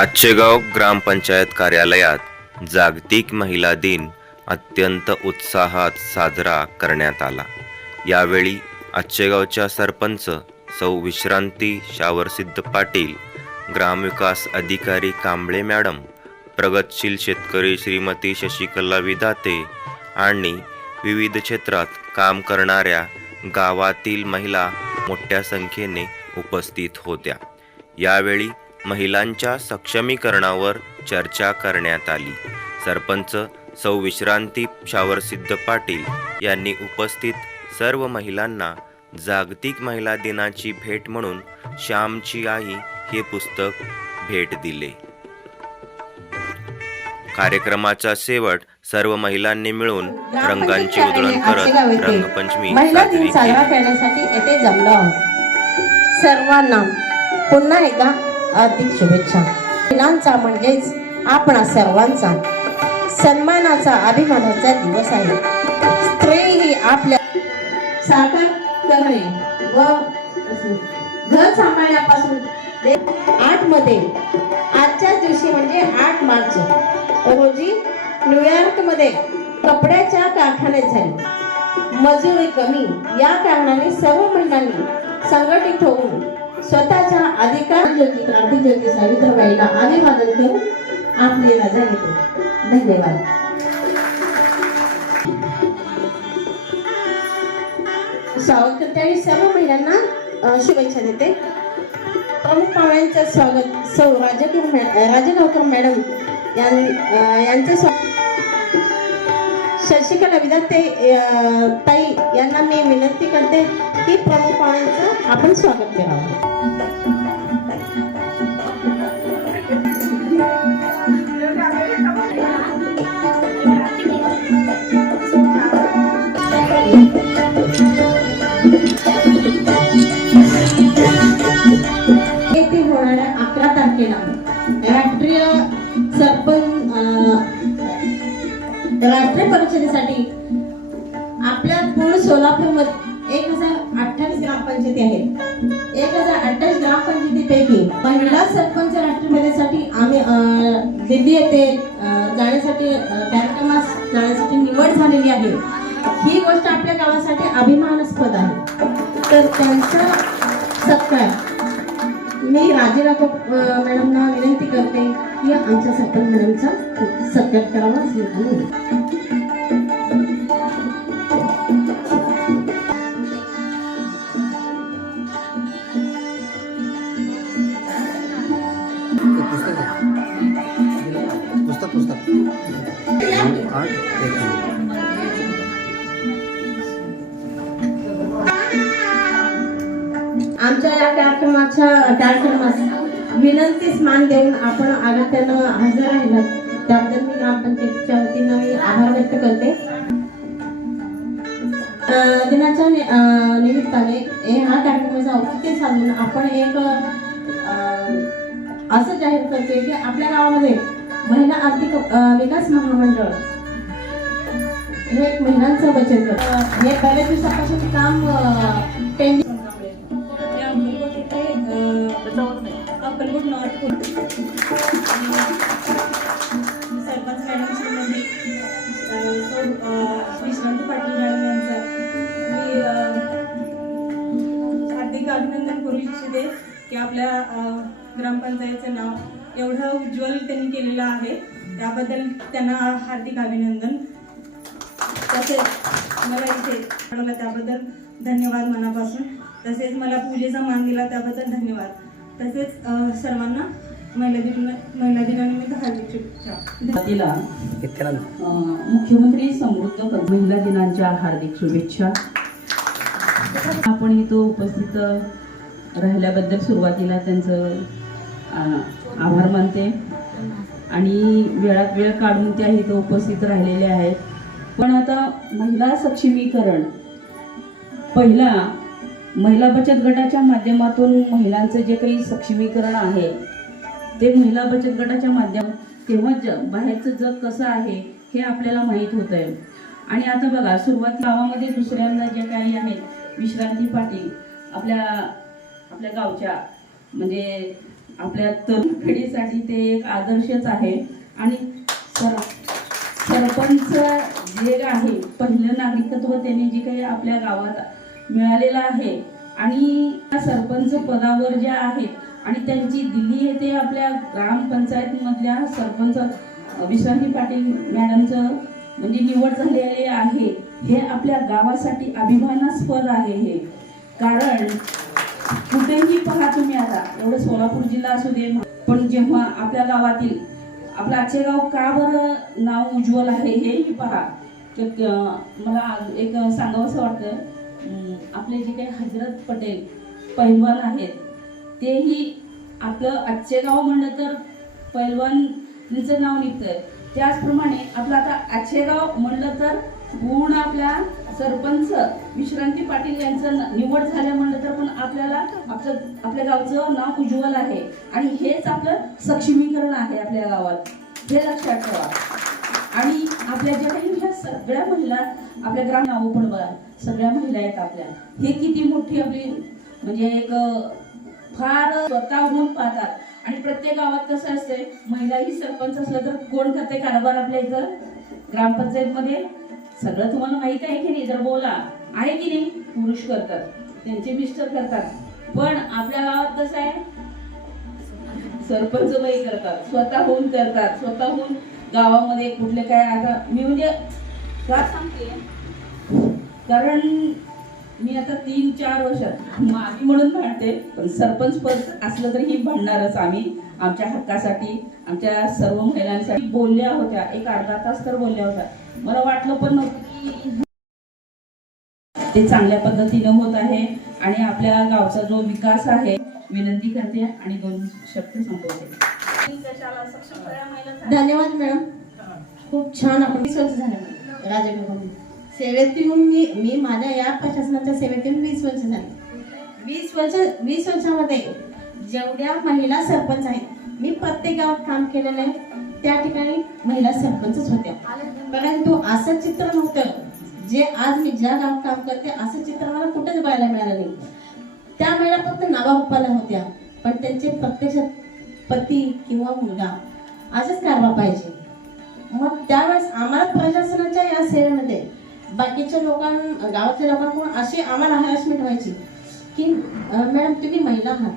आचेगाव ग्रामपंचायत कार्यालयात जागतिक महिला दिन अत्यंत उत्साहात साजरा करण्यात आला। यावेळी आचेगावच्या सरपंच सौ विश्रांती शावरसिद्ध पाटील, ग्रामविकास अधिकारी कांबळे मॅडम, प्रगतशील शेतकरी श्रीमती शशिकला विधाते आणि विविध क्षेत्रात काम करणाऱ्या गावातील महिला मोठ्या संख्येने उपस्थित होत्या। यावेळी महिलांच्या सक्षमीकरणावर चर्चा करण्यात आली। सरपंच सौ विश्रांती शावरसिद्ध पाटील यांनी उपस्थित सर्व महिलांना जागतिक महिला दिनाची भेट म्हणून श्यामची आई हे पुस्तक भेट दिले। कार्यक्रमाचा शेवट सर्व महिलांनी मिळून रंगांची उधळण करत रंगपंचमी साजरी करण्यासाठी येथे जमलो आहोत। सर्वांना पुन्हा एकदा हार्दिक शुभेच्छा। महिलांचा म्हणजेच आपणा सर्वांचा सन्मानाचा अभिमानाचा दिवस आहे। स्त्री ही आपल्या साकार करणे व घर सांभाळण्यापासून 8 मध्ये आजच्या दिवशी म्हणजे 8 मार्च रोजी न्यूयॉर्क मध्ये कपड्याच्या कारखान्यात झाली मजुरी कमी, या कारणाने सर्व महिलांनी संघटित होऊन स्वतःच्या अधिकार क्रांती सावित्रीबाईला अभिवादन करून आपली रजा घेतो। धन्यवाद। स्वागत करते सर्व महिलांना शुभेच्छा देते। प्रमुख पाहुण्यांचं स्वागत सौ राजेगावकर मॅडम यांचं स्वागत। शशिकला विधाते ताई यांना मी विनंती करते की प्रमुख पाहुण्यांचं आपण स्वागत करावं। येथे होणाऱ्या 11 तारखेला राष्ट्रीय परिषदेसाठी आपल्या पूर्ण सोलापूरमध्ये 1028 ग्रामपंचायती आहेत। 1028 ग्रामपंचायतीपैकी महिला सरपंच राष्ट्रपतीसाठी आम्ही दिल्ली येथे जाण्यासाठी कार्यक्रमास जाण्यासाठी निवड झालेली आहे। ही गोष्ट आपल्या गावासाठी अभिमानास्पद आहे। तर त्यांचा सत्कार मी राजेगाव मॅडमना विनंती करते की आमच्या सरपंच मॅडमचा सत्कार करावा असे आमच्या या कार्यक्रमास विनंतीस मान देऊन आपण आगत्यानं हजर राहिलात त्याबद्दल मी ग्रामपंचायतीच्या वतीनं मी आभार व्यक्त करते। दिनाच्या निमित्ताने हा कार्यक्रमाचा औचित्य साधून आपण एक असं जाहीर करते की आपल्या गावामध्ये महिला आर्थिक विकास महामंडळ हे एक महिलांचं बचत गट हे बऱ्याच दिवसापासून काम पेंडिंग सरपंच मॅडम श्रीमती विश्रांती पाटील मॅडम यांचं मी हार्दिक अभिनंदन करू इच्छिते की आपल्या ग्रामपंचायतीचं नाव एवढं उज्ज्वल त्यांनी केलेलं आहे, त्याबद्दल त्यांना हार्दिक अभिनंदन। तसेच मला इथे त्याबद्दल धन्यवाद मनापासून, तसेच मला पूजेचा मान दिला त्याबद्दल धन्यवाद। तसेच सर्वांना महिला दिनानिमित्त हार्दिक शुभेच्छा। मुख्यमंत्री समृद्ध महिला दिनाच्या हार्दिक शुभेच्छा। आपण इथं उपस्थित राहिल्याबद्दल सुरुवातीला त्यांचं आभार मानते आणि वेळात वेळ काढून त्या इथं उपस्थित राहिलेले आहेत। पण आता महिला सक्षमीकरण पहिला महिला बचत गटाच्या माध्यमातून महिलांचं जे काही सक्षमीकरण आहे ते महिला बचत गटाच्या माध्यमातून तेव्हा बाहेरचं जग कसं आहे हे आपल्याला माहीत होत आहे। आणि आता बघा सुरुवात गावामध्ये दुसऱ्यांदा जे काही आहेत विश्रांती पाटील आपल्या गावच्या म्हणजे आपल्या तरुण पिढीसाठी ते एक आदर्शच आहे. आणि सरपंच जे आहे पहिलं नागरिकत्व त्यांनी जे काही आपल्या गावात मिळालेलं आहे आणि त्या सरपंच पदावर ज्या आहेत आणि त्यांची दिल्ली येथे आपल्या ग्रामपंचायत मधल्या सरपंच विश्रांती पाटील मॅडमचं म्हणजे निवड झालेली आहे. हे आपल्या गावासाठी अभिमानास्पद आहे. हे कारण कुठेही पहा तुम्ही, आता एवढं सोलापूर जिल्हा असू दे, पण जेव्हा आपल्या गावातील आपलं आचेगाव का बरं नाव उज्ज्वल आहे हेही पहा. मला एक सांगावंसं वाटतं, आपले जे काही हजरत पटेल पैलवान आहेत तेही आपलं आचेगाव म्हणलं तर पैलवानचं नाव निघतंय. त्याचप्रमाणे आपलं आता आचेगाव म्हणलं तर पूर्ण आपल्या सरपंच विश्रांती पाटील यांचं निवड झालं म्हणलं तर पण आपल्याला आपल्या गावचं नाव उज्ज्वल आहे. आणि हेच आपलं सक्षमीकरण आहे आपल्या गावात, हे लक्षात ठेवा. आणि आपल्या ज्या काही ह्या सगळ्या महिला आपल्या ग्राम नावं पण बघा, सगळ्या महिला आहेत आपल्या. हे किती मोठी आपली म्हणजे एक फार स्वतःहून पाहतात. आणि प्रत्येक गावात कसं असतंय, महिलाही सरपंच असलं तर कोण करते कारभार आपल्या इथं ग्रामपंचायत मध्ये? सगळं तुम्हाला माहित आहे की नाही? जर बोला आहे की नाही? पुरुष करतात, त्यांचे मिस्टर करतात. पण आपल्या गावात कसं आहे, सरपंच बाई करतात, स्वतःहून करतात, स्वतःहून गावामध्ये कुठले काय. आता मी म्हणजे का सांगते, कारण मी आता 3-4 वर्षात माझी म्हणून भांडते, पण सरपंच पद असलं तरी भांडणारच आम्ही. आमच्या हक्कासाठी, आमच्या सर्व महिलांसाठी बोलल्या होत्या, एक अर्धा तास तर बोलल्या होत्या. मला वाटलं पण नव्हतं की ते चांगल्या पद्धतीने होत आहे. आणि आपल्या गावचा जो विकास आहे, विनंती करते आणि 2 शब्द संपवते. धन्यवाद मॅडम, खूप छान. आपण 20 वर्ष झाले राजकीय सेवेत येऊन मी माझ्या या प्रशासनाच्या सेवेत येऊन 20 वर्ष झाली. 20 वर्षामध्ये जेवढ्या महिला सरपंच आहेत, मी प्रत्येक गावात काम केलेलं आहे, त्या ठिकाणी महिला सरपंचच होत्या. परंतु असं चित्र नव्हतं जे आज मी ज्या गावात काम करते, असं चित्र मला कुठेच बघायला मिळालं नाही. त्या महिला फक्त नावारूपाला होत्या, पण त्यांचे प्रत्यक्षात पती किंवा मुलगा असेच कारभार पाहिजे. मग त्यावेळेस आम्हाला प्रशासनाच्या या सेवेमध्ये बाकीच्या गावातल्या लोकांकडून अशी आम्हाला हॅरॅसमेंट व्हायची की मॅडम तुम्ही महिला आहात,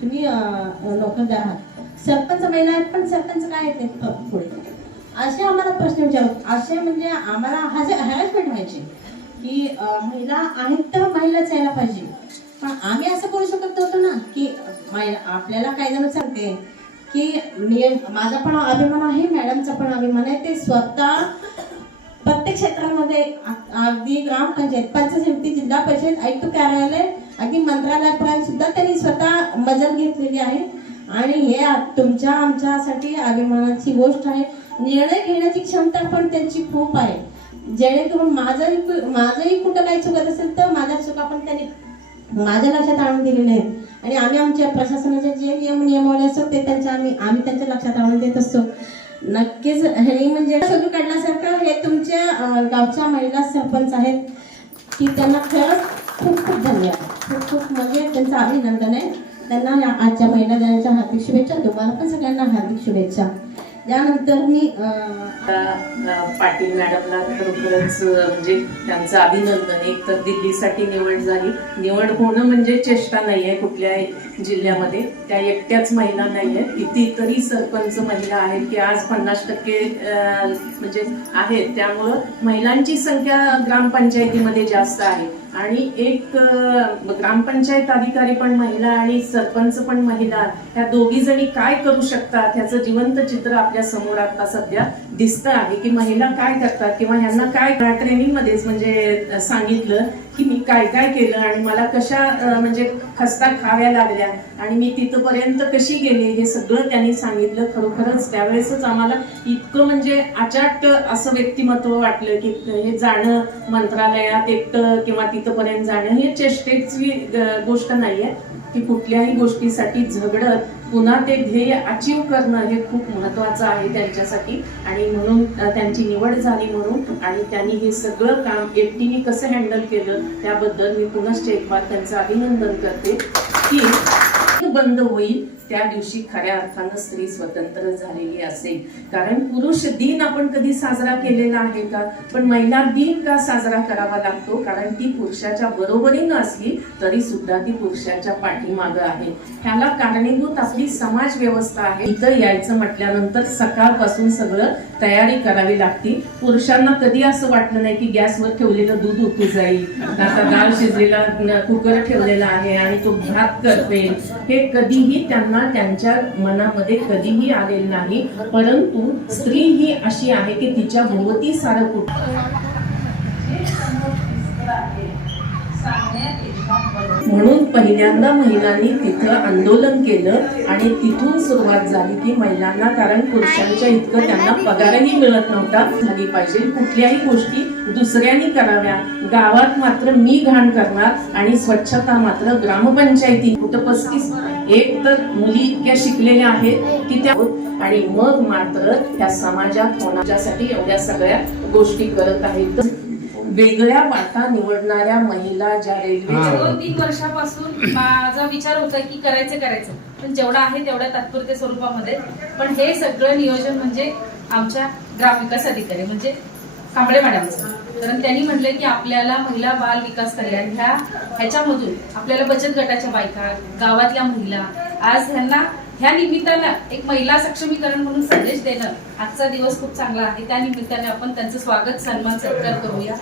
तुम्ही नोकरदार आहात, सरपंच महिला आहेत, पण सरपंच काय आहेत पुढे, असे आम्हाला प्रश्न विचारत. असे म्हणजे आम्हाला हॅरॅसमेंट व्हायची की महिला आहेत तर महिलाच यायला पाहिजे. पण आम्ही असं करू शकत नव्हतो ना की आपल्याला काही जण सांगते की माझा पण अभिमान आहे, मॅडमचा पण अभिमान आहे. ते स्वतः प्रत्येक क्षेत्रामध्ये अगदी ग्रामपंचायत, पंचायत समिती, जिल्हा परिषद, आयुक्त कार्यालय, अगदी मंत्रालयापर्यंत सुद्धा त्यांनी स्वतः मजल घेतलेली आहे. आणि हे तुमच्या आमच्यासाठी अभिमानाची गोष्ट आहे. निर्णय घेण्याची क्षमता पण त्यांची खूप आहे, जेणेकरून माझंही कुठं काही चुकत असेल तर माझ्या चुका पण त्यांनी माझ्या लक्षात आणून दिलेले आहेत. आणि आम्ही आमच्या प्रशासनाचे जे नियमावली असतात ते आम्ही त्यांच्या लक्षात आणून देत असतो. नक्कीच हे म्हणजे शोधून काढण्यासारखं हे तुमच्या गावच्या महिला सरपंच आहेत की त्यांना खरंच खूप खूप धन्यवाद, खूप म्हणजे त्यांचं अभिनंदन आहे. त्यांना आजच्या महिला दिनाच्या हार्दिक शुभेच्छा. तुम्हाला पण सगळ्यांना हार्दिक शुभेच्छा. त्यानंतर मी पाटील मॅडमला खरोखरच म्हणजे त्यांचं अभिनंदन. एक तर दिल्लीसाठी निवड झाली, निवड होणं म्हणजे चेष्टा नाही आहे कुठल्याही जिल्ह्यामध्ये. त्या एकट्याच महिला नाही आहेत, कितीतरी सरपंच महिला आहेत की आज 50% म्हणजे आहेत. त्यामुळं महिलांची संख्या ग्रामपंचायतीमध्ये जास्त आहे. आणि एक ग्रामपंचायत अधिकारी पण महिला आणि सरपंच पण महिला, ह्या दोघी जणी काय करू शकतात ह्याचं जिवंत चित्र आपल्या समोर आता सध्या दिसतं आहे की महिला काय करतात किंवा ह्यांना काय ट्रेनिंग मध्येच म्हणजे सांगितलं की मी काय काय केलं आणि मला कशा म्हणजे खस्ता खाव्या लागल्या आणि मी तिथपर्यंत कशी गेले हे सगळं त्यांनी सांगितलं. खरोखरच त्यावेळेसच आम्हाला इतकं म्हणजे अचाट असं व्यक्तिमत्व वाटलं की हे जाणं मंत्रालयात एकटं किंवा तिथपर्यंत जाणं हे चेष्टेची गोष्ट नाहीये की कुठल्याही गोष्टीसाठी झगडत पुन्हा ते ध्येय अचीव करणं हे खूप महत्वाचं आहे त्यांच्यासाठी. आणि म्हणून त्यांची निवड झाली म्हणून आणि त्यांनी हे सगळं काम एकटीने कसं हँडल केलं त्याबद्दल मी पुनश्च एक बार त्यांचं अभिनंदन करते की बंद होईल त्या दिवशी खऱ्या अर्थानं स्त्री स्वतंत्र झालेली असेल. कारण पुरुष दिन आपण कधी साजरा केलेला आहे का? पण महिला दिन का साजरा करावा लागतो? कारण ती पुरुषाच्या बरोबरीनं असली तरी सुद्धा ती पुरुषाच्या पाठीमागं आहे. ह्याला कारणीभूत आपली समाज व्यवस्था आहे. इथं यायचं म्हटल्यानंतर सकाळपासून सगळं तयारी करावी लागते. पुरुषांना कधी असं वाटलं नाही की गॅसवर ठेवलेलं दूध उतू जाईल, आता डाळ शिजलेला कुकर ठेवलेला आहे आणि तो भात करते, हे कधीही त्यांना त्यांच्या मनामध्ये कधीही आलेलं नाही. परंतु स्त्री ही अशी आहे की तिच्या भोवती सारं म्हणून पहिल्यांदा महिलांनी तिथं आंदोलन केलं आणि तिथून सुरुवात झाली की महिलांना, कारण पुरुषांच्या इतकं त्यांना पगारही मिळत नव्हता, झाली पाहिजे. कुठल्याही गोष्टी दुसऱ्यांनी कराव्या, गावात मात्र मी घाण करणार आणि स्वच्छता मात्र ग्रामपंचायती. कुठं 35 एक तर मुली इतक्या शिकलेल्या आहेत की त्या, आणि मग मात्र त्या समाजात होण्यासाठी एवढ्या सगळ्या गोष्टी करत आहेत. वेगळ्या वाटा निवडणाऱ्या महिला ज्या रेल्वे 2-3 वर्षापासून माझा विचार होता की करायचं पण जेवढं आहे तेवढ्या तात्पुरत्या स्वरूपामध्ये. पण हे सगळं नियोजन म्हणजे आमच्या ग्रामविकास अधिकारी म्हणजे कांबळे मॅडमचं. कारण त्यांनी म्हटलं की आपल्याला महिला बाल विकास कल्याण ह्याच्यामधून आपल्याला बचत गटाच्या बायका, गावातल्या महिला, आज ह्या निमित्तानं एक महिला सक्षमीकरण म्हणून संदेश देणं, आजचा दिवस खूप चांगला आहे. त्या निमित्ताने आपण त्यांचं स्वागत, सन्मान, सत्कार करूया.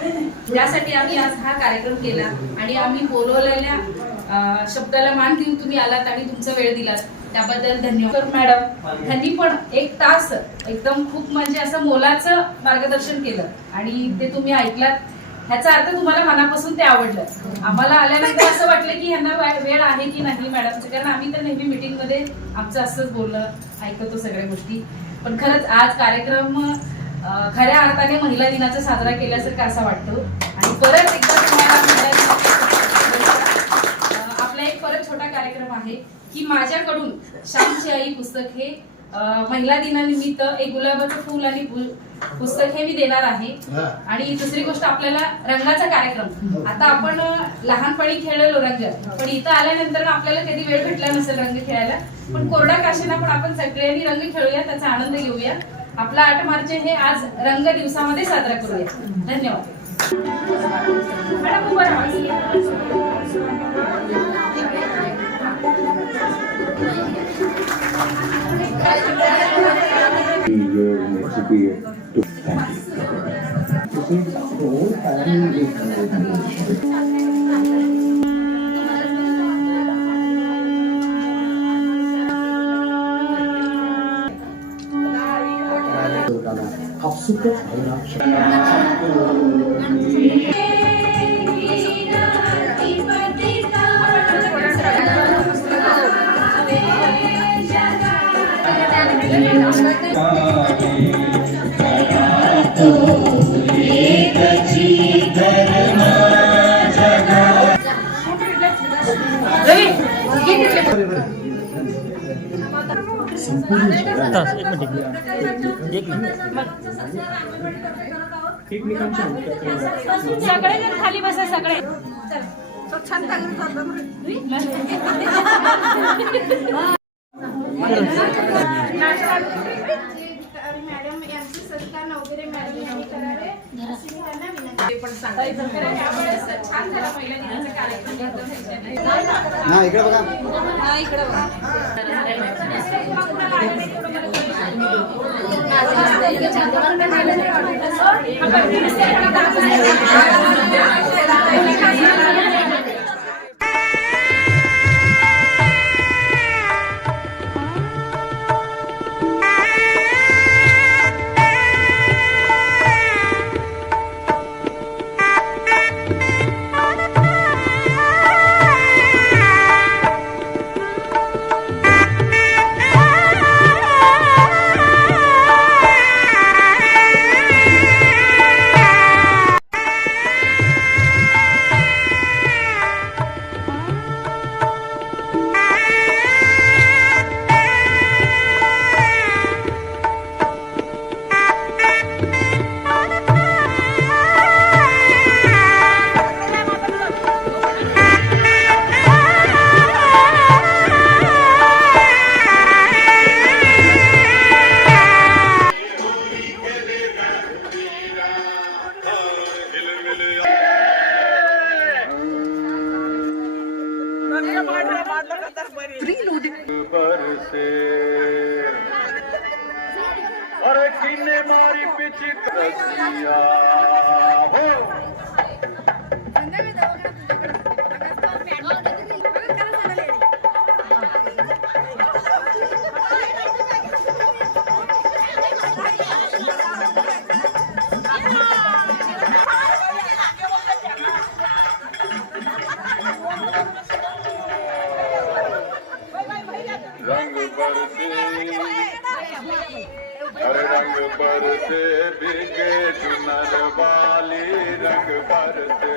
त्यासाठी आम्ही आज हा कार्यक्रम केला आणि आम्ही बोलवलेल्या शब्दाला मान देऊन तुम्ही आलात आणि तुमचा वेळ दिलात त्याबद्दल धन्यवाद. मॅडम त्यांनी पण 1 तास एकदम खूप म्हणजे असं मोलाचं मार्गदर्शन केलं आणि ते तुम्ही ऐकलात. ह्याचा अर्थ तुम्हाला मनापासून ते आवडलं. आम्हाला आल्यानंतर असं वाटलं की ह्यांना वेळ आहे की नाही मॅडमचं, कारण आम्ही तर नेहमी मीटिंगमध्ये आमचं असंच बोलणं ऐकतो सगळ्या गोष्टी. पण खरंच आज कार्यक्रम खऱ्या अर्थाने महिला दिनाचा साजरा केल्यासारखं असा वाटतो. आणि परत एकदा तुम्हाला आपला एक परत छोटा कार्यक्रम आहे की माझ्याकडून श्यामची आई पुस्तक हे महिला दिनानिमित्त एक गुलाबाचं फूल आणि पुस्तक हे मी देणार आहे. आणि दुसरी गोष्ट आपल्याला रंगाचा कार्यक्रम, आता आपण लहानपणी खेळलेलो रंग, पण इथं आल्यानंतर आपल्याला कधी वेळ भेटला नसेल रंग खेळायला, पण कोरडा काशीना पण आपण सगळ्यांनी रंग खेळूया, त्याचा आनंद घेऊया. आपला 8 मार्च हे आज रंग दिवसामध्ये साजरा करूया. धन्यवाद. मॅडम उभं राहा. सगळे खाली बसा सगळे. मॅडम यांची सत्कार वगैरे मॅडम यांनी करावे अशी मी त्यांना विनंती. पण सांगायचं छान झाला पहिल्या दिनाचा कार्यक्रम. इकडे बघा. इकडे बरसे अरे किन्ने मारी पिछी रसिया हो रंग बरसे अरे रंग बरसे भीगे चुनर वाली रंग बरसे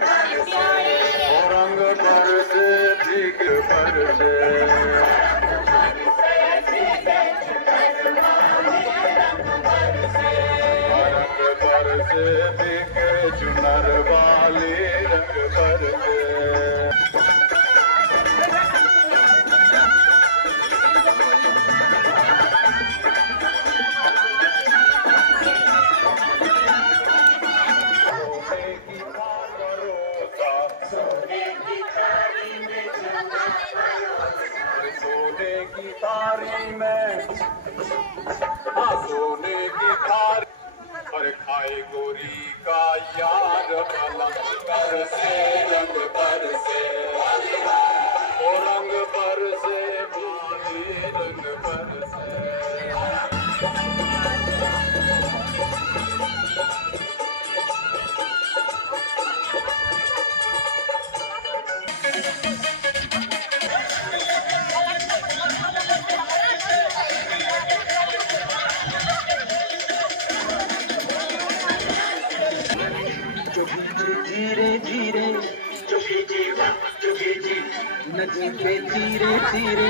ओ रंग बरसे भीगे बरसे रंग बरसे भीगे चुनर वाली रंग बरसे सोने की थारी में सोने की थारी अरे खाए गोरी का यार बरसे रंग बरसे ओ रंग बरसे भाई रंग बरसे धीरे धीरे चुकी जी नचते धीरे धीरे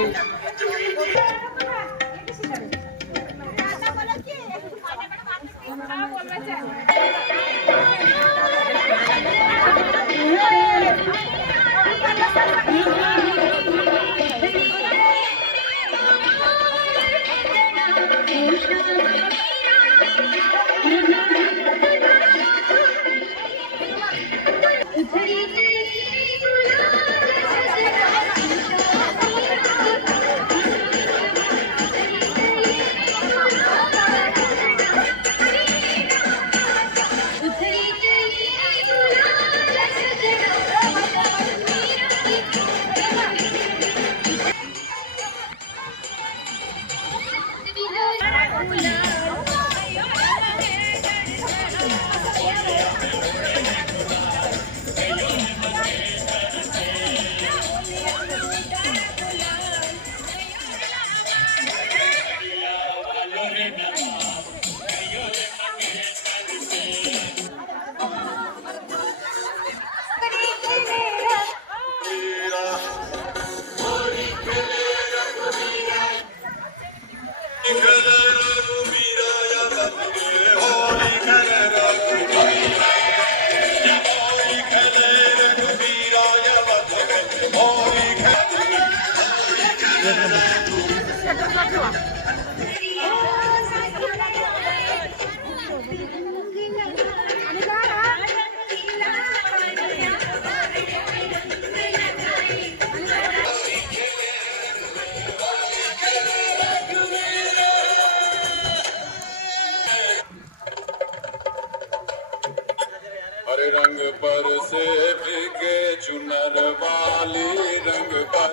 रंग पर से भीगे चुनर वाली रंग पर